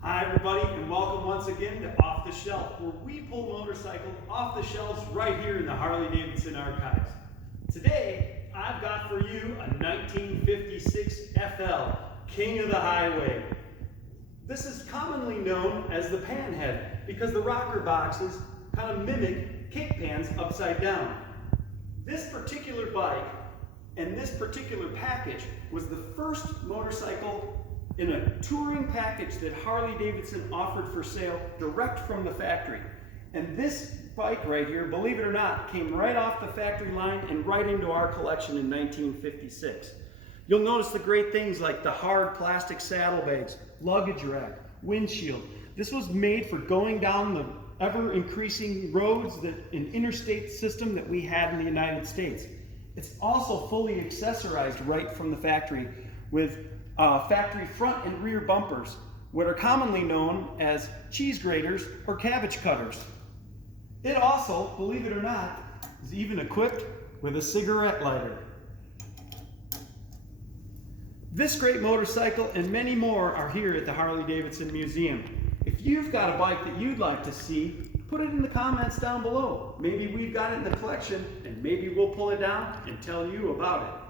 Hi everybody, and welcome once again to Off the Shelf, where we pull motorcycles off the shelves right here in the Harley-Davidson archives. Today, I've got for you a 1956 FL, King of the Highway. This is commonly known as the panhead because the rocker boxes kind of mimic kick pans upside down. This particular bike and this particular package was the first motorcycle in a touring package that Harley-Davidson offered for sale direct from the factory. And this bike right here, believe it or not, came right off the factory line and right into our collection in 1956. You'll notice the great things like the hard plastic saddlebags, luggage rack, windshield. This was made for going down the ever-increasing roads, an interstate system that we had in the United States. It's also fully accessorized right from the factory with factory front and rear bumpers, what are commonly known as cheese graters or cabbage cutters. It also, believe it or not, is even equipped with a cigarette lighter. This great motorcycle and many more are here at the Harley-Davidson Museum. If you've got a bike that you'd like to see, put it in the comments down below. Maybe we've got it in the collection and maybe we'll pull it down and tell you about it.